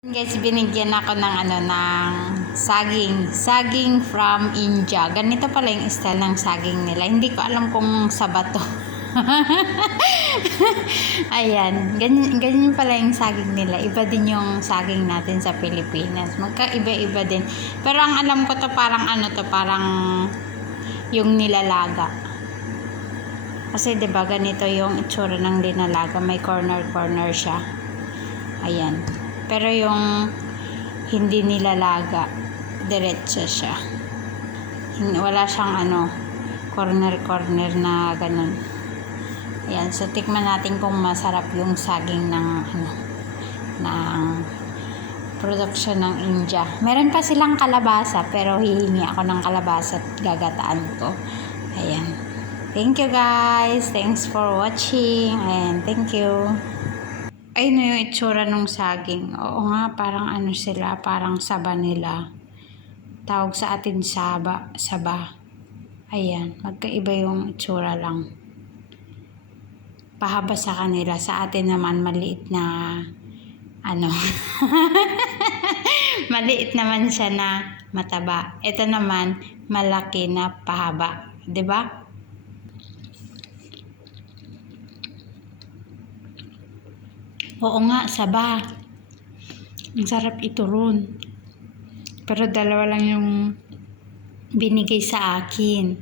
Guys, binigyan ako ng saging from India. Ganito pala yung style ng saging nila. Hindi ko alam kung sabato. Ayan, ganyan pala yung saging nila. Iba din yung saging natin sa Pilipinas. Magkaiba-iba din. Pero ang alam ko to parang parang yung nilalaga. Kasi 'di ba ganito yung itsura ng linalaga, may corner siya. Ayan. Pero yung hindi nilalaga, diretso siya. Wala siyang corner na ganun. Ayan, so tikman natin kung masarap yung saging ng ng production ng India. Meron pa silang kalabasa, pero hihingi ako ng kalabasa at gagataan ko. Ayan. Thank you guys. Thanks for watching. And thank you. Ay na yung itsura ng saging. Oo nga, parang sila, parang saba nila. Tawag sa atin saba. Ayan, magkaiba yung itsura lang. Pahaba sa kanila, sa atin naman maliit na maliit naman siya na mataba. Ito naman malaki na pahaba, 'di ba? Oo nga, saba. Ang sarap ito ron. Pero dalawa lang yung binigay sa akin.